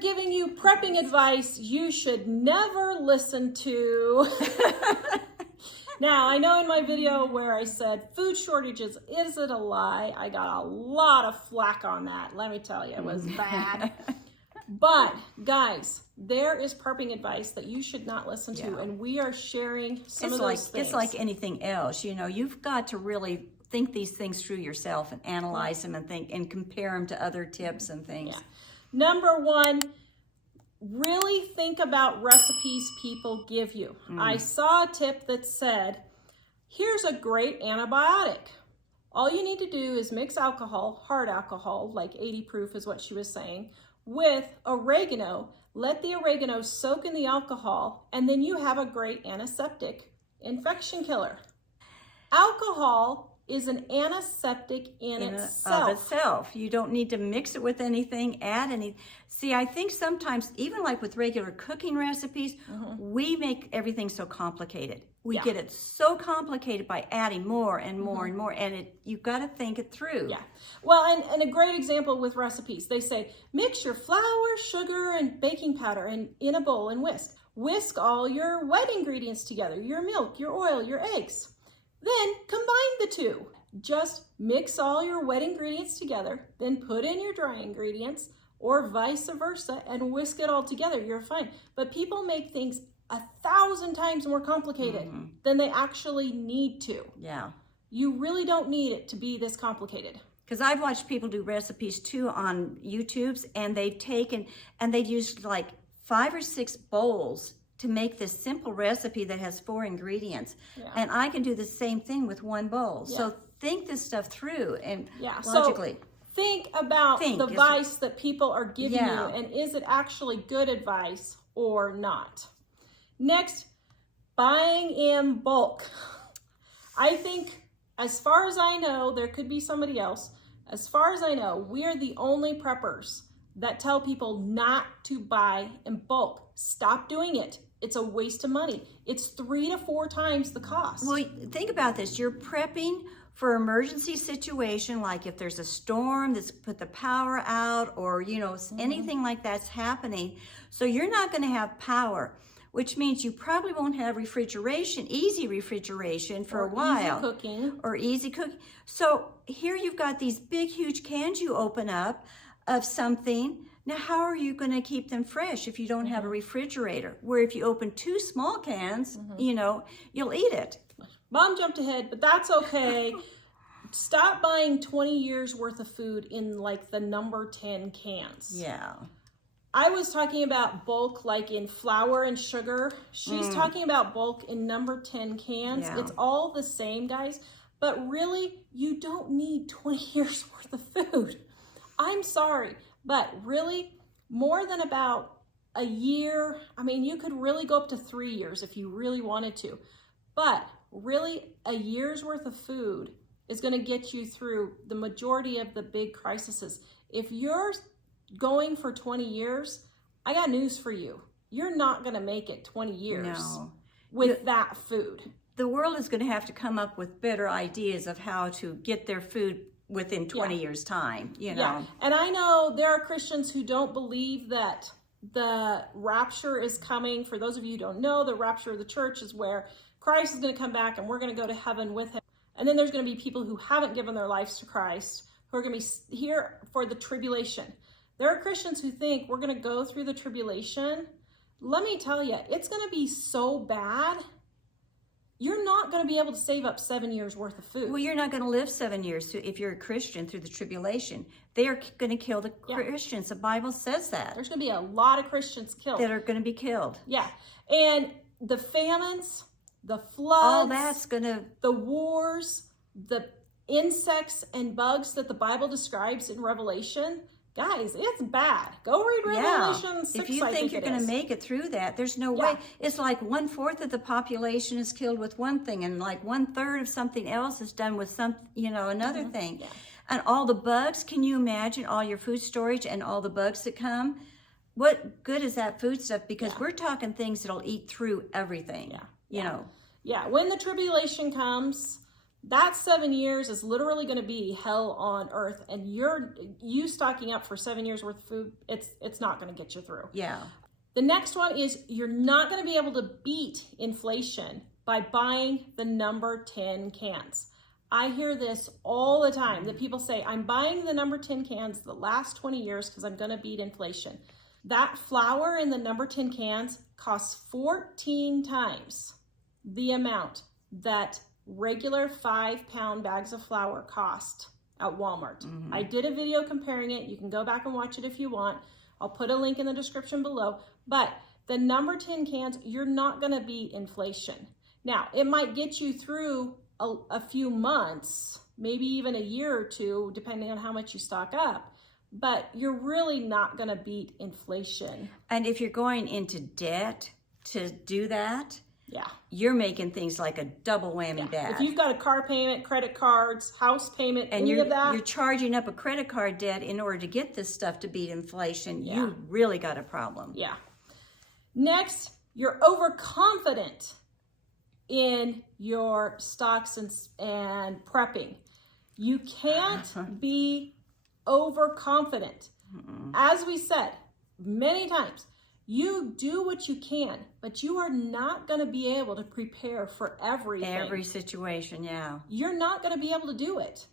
giving you prepping advice you should never listen to. Now, I know in my video where I said food shortages, is it a lie? I got a lot of flack on that. Let me tell you, it was bad. But guys, there is prepping advice that you should not listen to, and we are sharing some of those things. It's like anything else. You know, you've got to really think these things through yourself and analyze them and think and compare them to other tips and things. Yeah. Number one, really think about recipes people give you. I saw a tip that said, here's a great antibiotic. All you need to do is mix alcohol, hard alcohol, like 80 proof is what she was saying, with oregano. Let the oregano soak in the alcohol, and then you have a great antiseptic infection killer. Alcohol is an antiseptic in itself. You don't need to mix it with anything, add any. See, I think sometimes, even like with regular cooking recipes, we make everything so complicated. We get it so complicated by adding more and more and more, and you've got to think it through. Yeah. Well, and a great example with recipes, they say, mix your flour, sugar, and baking powder in a bowl and whisk. Whisk all your wet ingredients together, your milk, your oil, your eggs. Then combine the two. Just mix all your wet ingredients together, then put in your dry ingredients, or vice versa, and whisk it all together. You're fine. But people make things 1,000 times more complicated than they actually need to. Yeah. You really don't need it to be this complicated. Because I've watched people do recipes too on YouTube's, and they've taken and they've used like 5 or 6 bowls to make this simple recipe that has 4 ingredients. Yeah. And I can do the same thing with 1 bowl. Yeah. So think this stuff through and logically. So think about the advice that people are giving you, and is it actually good advice or not? Next, buying in bulk. I think, as far as I know, there could be somebody else. As far as I know, we're the only preppers that tell people not to buy in bulk. Stop doing it. It's a waste of money. It's 3 to 4 times the cost. Well, think about this. You're prepping for emergency situation, like if there's a storm that's put the power out, or anything like that's happening. So you're not going to have power, which means you probably won't have easy refrigeration for a while. Easy cooking. So here you've got these big, huge cans you open up of something. Now, how are you going to keep them fresh if you don't have a refrigerator? Where if you open 2 small cans, you'll eat it. Mom jumped ahead, but that's okay. Stop buying 20 years worth of food in like the number 10 cans. Yeah. I was talking about bulk like in flour and sugar. She's talking about bulk in number 10 cans. Yeah. It's all the same, guys. But really, you don't need 20 years worth of food. I'm sorry. But really, more than about a year, I mean, you could really go up to 3 years if you really wanted to. But really, a year's worth of food is going to get you through the majority of the big crises. If you're going for 20 years, I got news for you. You're not going to make it 20 years with that food. The world is going to have to come up with better ideas of how to get their food within 20 years time, Yeah, and I know there are Christians who don't believe that the rapture is coming. For those of you who don't know, the rapture of the church is where Christ is going to come back and we're going to go to heaven with him. And then there's going to be people who haven't given their lives to Christ who are going to be here for the tribulation. There are Christians who think we're going to go through the tribulation. Let me tell you, it's going to be so bad. You're not going to be able to save up 7 years worth of food. Well, you're not going to live 7 years if you're a Christian through the tribulation. They are going to kill the Christians. The Bible says that. There's going to be a lot of Christians killed. That are going to be killed. Yeah. And the famines, the floods, all that's going to... the wars, the insects and bugs that the Bible describes in Revelation, guys, it's bad. Go read Revelation 6. If you think you're going to make it through that, there's no way. It's like 1/4 of the population is killed with one thing, and like 1/3 of something else is done with some, another thing. Yeah. And all the bugs, can you imagine all your food storage and all the bugs that come? What good is that food stuff? Because we're talking things that'll eat through everything. Yeah. Yeah, when the tribulation comes, that 7 years is literally going to be hell on earth, and you stocking up for 7 years worth of food, it's not going to get you through. Yeah. The next one is you're not going to be able to beat inflation by buying the number 10 cans. I hear this all the time that people say, I'm buying the number 10 cans the last 20 years because I'm going to beat inflation. That flour in the number 10 cans costs 14 times the amount that regular 5-pound bags of flour cost at Walmart. I did a video comparing it. You can go back and watch it if you want. I'll put a link in the description below. But the number 10 cans, you're not going to beat inflation. Now, it might get you through a few months, maybe even a year or two, depending on how much you stock up. But you're really not going to beat inflation. And if you're going into debt to do that, yeah, you're making things like a double whammy bad. If you've got a car payment, credit cards, house payment, and any of that, you're charging up a credit card debt in order to get this stuff to beat inflation, you really got a problem. Yeah. Next, you're overconfident in your stocks and prepping. You can't be overconfident. As we said many times, you do what you can, but you are not going to be able to prepare for everything. Every situation, yeah. You're not going to be able to do it.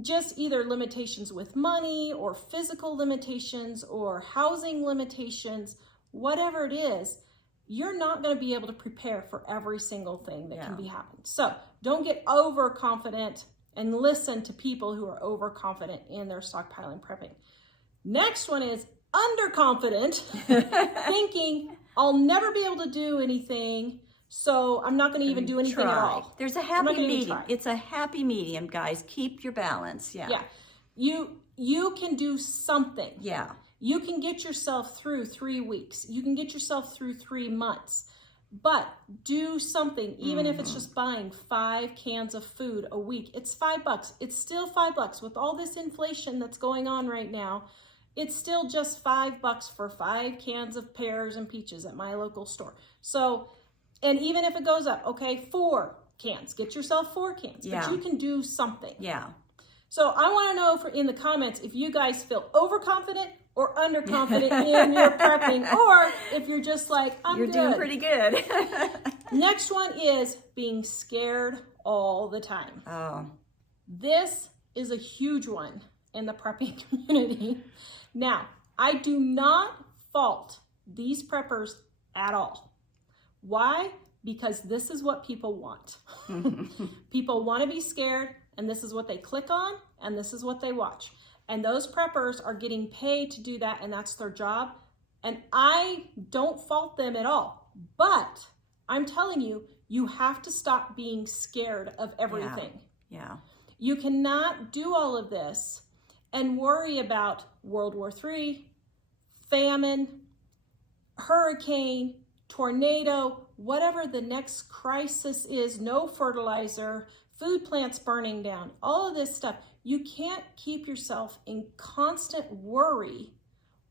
Just either limitations with money or physical limitations or housing limitations, whatever it is, you're not going to be able to prepare for every single thing that can be happening. So don't get overconfident and listen to people who are overconfident in their stockpiling prepping. Next one is underconfident, thinking I'll never be able to do anything, so I'm not going to even do anything at all. There's a happy medium. It's a happy medium, guys. Keep your balance. Yeah. Yeah. You can do something. Yeah. You can get yourself through 3 weeks. You can get yourself through 3 months. But do something, even if it's just buying 5 cans of food a week. It's $5. It's still $5 with all this inflation that's going on right now. It's still just $5 for 5 cans of pears and peaches at my local store. So, and even if it goes up, okay, 4 cans. Get yourself 4 cans. Yeah. But you can do something. Yeah. So I want to know in the comments if you guys feel overconfident or underconfident in your prepping, or if you're just like, you're doing pretty good. Next one is being scared all the time. Oh. This is a huge one in the prepping community. Now, I do not fault these preppers at all. Why? Because this is what people want. People want to be scared, and this is what they click on, and this is what they watch. And those preppers are getting paid to do that, and that's their job. And I don't fault them at all. But I'm telling you, you have to stop being scared of everything. Yeah. You cannot do all of this and worry about World War III, famine, hurricane, tornado, whatever the next crisis is, no fertilizer, food plants burning down, all of this stuff. You can't keep yourself in constant worry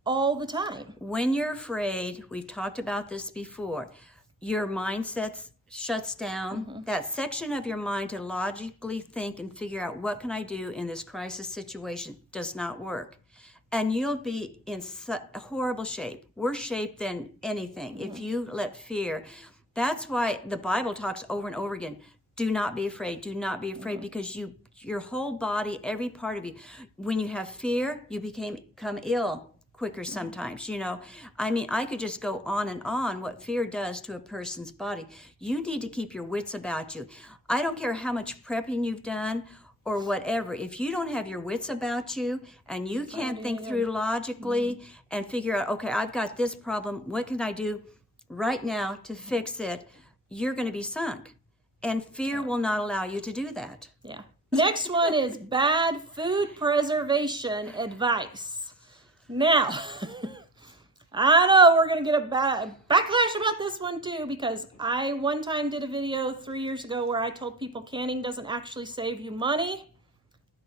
all the time. When you're afraid, we've talked about this before, your mindset shuts down. That section of your mind to logically think and figure out what can I do in this crisis situation does not work. And you'll be in horrible shape, worse shape than anything if you let fear. That's why the Bible talks over and over again, do not be afraid, do not be afraid, because your whole body, every part of you, when you have fear, you become ill quicker sometimes, you know. I mean, I could just go on and on what fear does to a person's body. You need to keep your wits about you. I don't care how much prepping you've done or whatever. If you don't have your wits about you and you can't think through logically and figure out, okay, I've got this problem, what can I do right now to fix it? You're going to be sunk. And fear will not allow you to do that. Yeah. Next one is bad food preservation advice. Now, I know we're going to get a backlash about this one too, because I one time did a video 3 years ago where I told people canning doesn't actually save you money.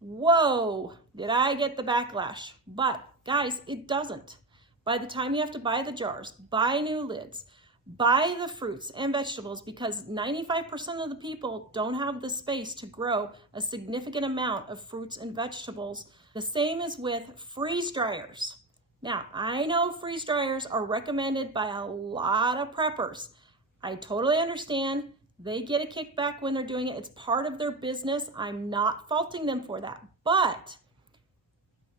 Whoa, did I get the backlash. But guys, it doesn't. By the time you have to buy the jars, buy new lids, Buy the fruits and vegetables because 95% of the people don't have the space to grow a significant amount of fruits and vegetables. The same is with freeze dryers. Now, I know freeze dryers are recommended by a lot of preppers. I totally understand. They get a kickback when they're doing it. It's part of their business. I'm not faulting them for that. But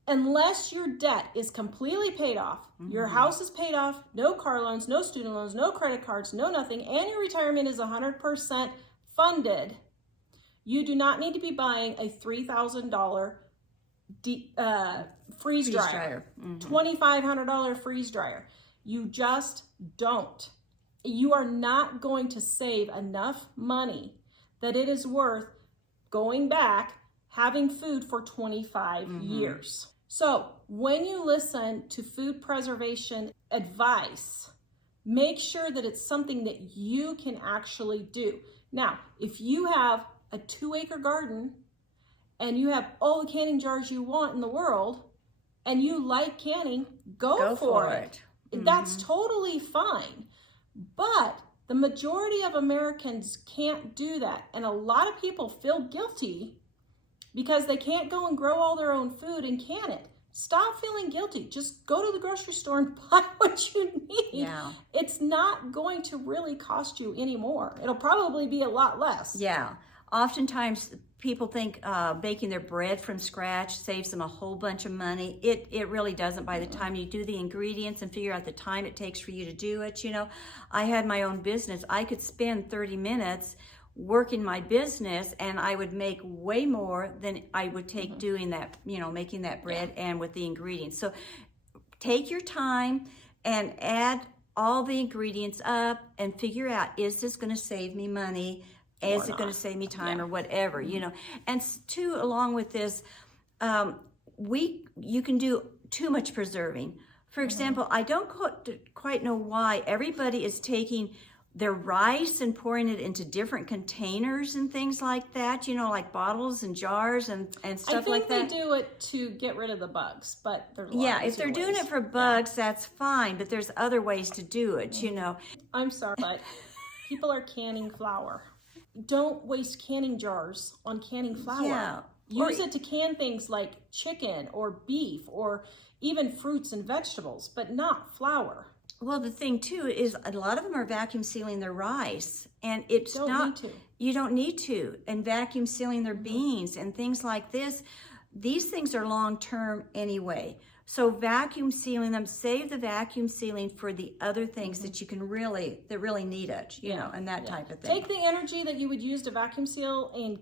unless your debt is completely paid off, your house is paid off, no car loans, no student loans, no credit cards, no nothing, and your retirement is 100% funded, you do not need to be buying a $3,000 freeze dryer. $2,500 freeze dryer. You just don't. You are not going to save enough money that it is worth going back having food for 25 years. So when you listen to food preservation advice, make sure that it's something that you can actually do. Now, if you have a 2-acre garden and you have all the canning jars you want in the world and you like canning, go for it. That's totally fine. But the majority of Americans can't do that. And a lot of people feel guilty because they can't go and grow all their own food and can it. Stop feeling guilty. Just go to the grocery store and buy what you need. Yeah. It's not going to really cost you any more. It'll probably be a lot less. Yeah. Oftentimes people think baking their bread from scratch saves them a whole bunch of money. It really doesn't. By the time you do the ingredients and figure out the time it takes for you to do it, you know, I had my own business. I could spend 30 minutes working my business and I would make way more than I would take doing that, you know, making that bread and with the ingredients. So take your time and add all the ingredients up and figure out, is this going to save me money? Is it going to save me time or whatever, you know? And two, along with this, you can do too much preserving. For example, I don't quite know why everybody is taking their rice and pouring it into different containers and things like that, you know, like bottles and jars and stuff like that. I think they do it to get rid of the bugs, but there's a lot of if they're doing it for bugs, that's fine, but there's other ways to do it, you know. I'm sorry, but people are canning flour. Don't waste canning jars on canning flour. Yeah. Use it to can things like chicken or beef or even fruits and vegetables, but not flour. Well, the thing too is a lot of them are vacuum sealing their rice, and it's you don't need to, and vacuum sealing their beans and things like this. These things are long term anyway. So vacuum sealing them, save the vacuum sealing for the other things that you can really need it, you know, and that type of thing. Take the energy that you would use to vacuum seal and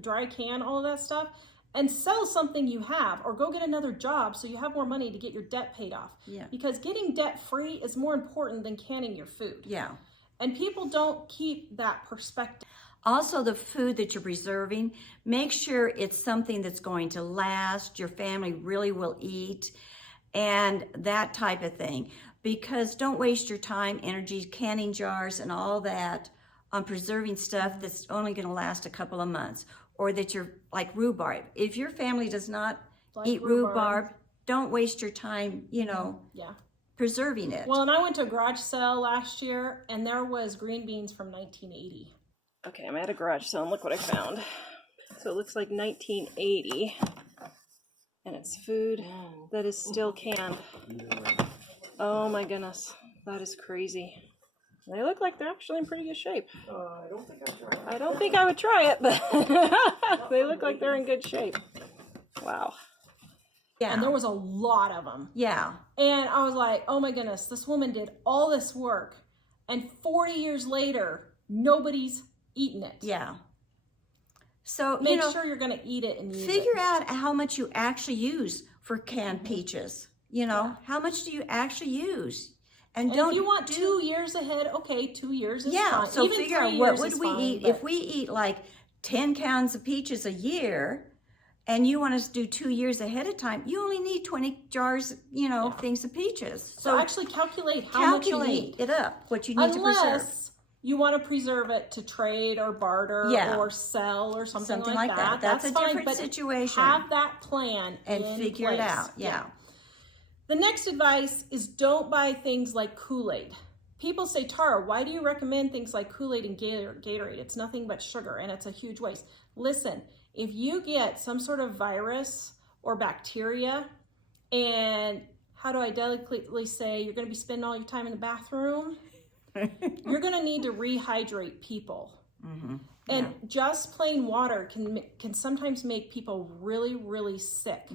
dry can, all of that stuff, and sell something you have, or go get another job so you have more money to get your debt paid off. Yeah. Because getting debt free is more important than canning your food. Yeah. And people don't keep that perspective. Also, the food that you're preserving, make sure it's something that's going to last, your family really will eat, and that type of thing. Because don't waste your time, energy, canning jars and all that on preserving stuff that's only going to last a couple of months. Or that you're like rhubarb. If your family does not eat rhubarb, don't waste your time, you know, preserving it. Well, and I went to a garage sale last year, and there was green beans from 1980. Okay, I'm at a garage sale, and look what I found. So it looks like 1980, and it's food that is still canned. Oh my goodness, that is crazy. They look like they're actually in pretty good shape. I don't think I'd try it. I don't think I would try it, but they look like they're in good shape. Wow. Yeah. And there was a lot of them. Yeah. And I was like, oh my goodness, this woman did all this work, and 40 years later, nobody's eaten it. Yeah. So make sure you're going to eat it and use figure out how much you actually use for canned peaches. You know, how much do you actually use? And don't if you want 2 years ahead, okay, 2 years is fine. Yeah, so even figure out what would we eat. If we eat like 10 cans of peaches a year, and you want us to do 2 years ahead of time, you only need 20 jars, you know, things of peaches. So actually calculate how much you need. It up, what you need to preserve. Unless you want to preserve it to trade or barter or sell or something like that. That's a fine, different situation. Have that plan and figure it out. Yeah. The next advice is don't buy things like KoolAid. People say, Tara, why do you recommend things like KoolAid and Gatorade? It's nothing but sugar and it's a huge waste. Listen, if you get some sort of virus or bacteria, and how do I delicately say, you're going to be spending all your time in the bathroom, you're going to need to rehydrate people. And just plain water can sometimes make people really, really sick.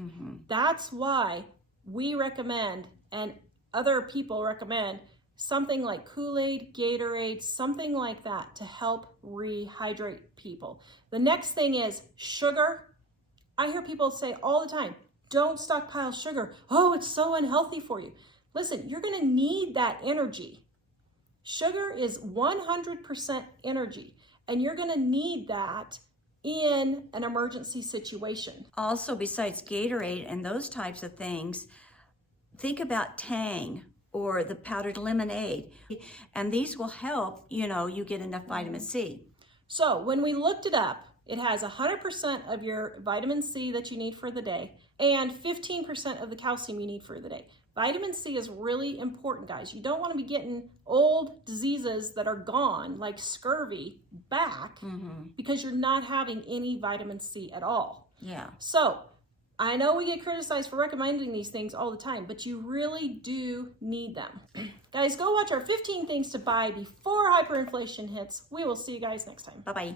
That's why we recommend, and other people recommend, something like KoolAid, Gatorade, something like that to help rehydrate people. The next thing is sugar. I hear people say all the time, don't stockpile sugar. Oh, it's so unhealthy for you. Listen, you're going to need that energy. Sugar is 100% energy, and you're going to need that in an emergency situation. Also, besides Gatorade and those types of things, think about Tang or the powdered lemonade. And these will help, you get enough vitamin C. So when we looked it up, it has 100% of your vitamin C that you need for the day and 15% of the calcium you need for the day. Vitamin C is really important, guys. You don't want to be getting old diseases that are gone, like scurvy, back because you're not having any vitamin C at all. Yeah. So I know we get criticized for recommending these things all the time, but you really do need them. Guys, go watch our 15 things to buy before hyperinflation hits. We will see you guys next time. Bye-bye.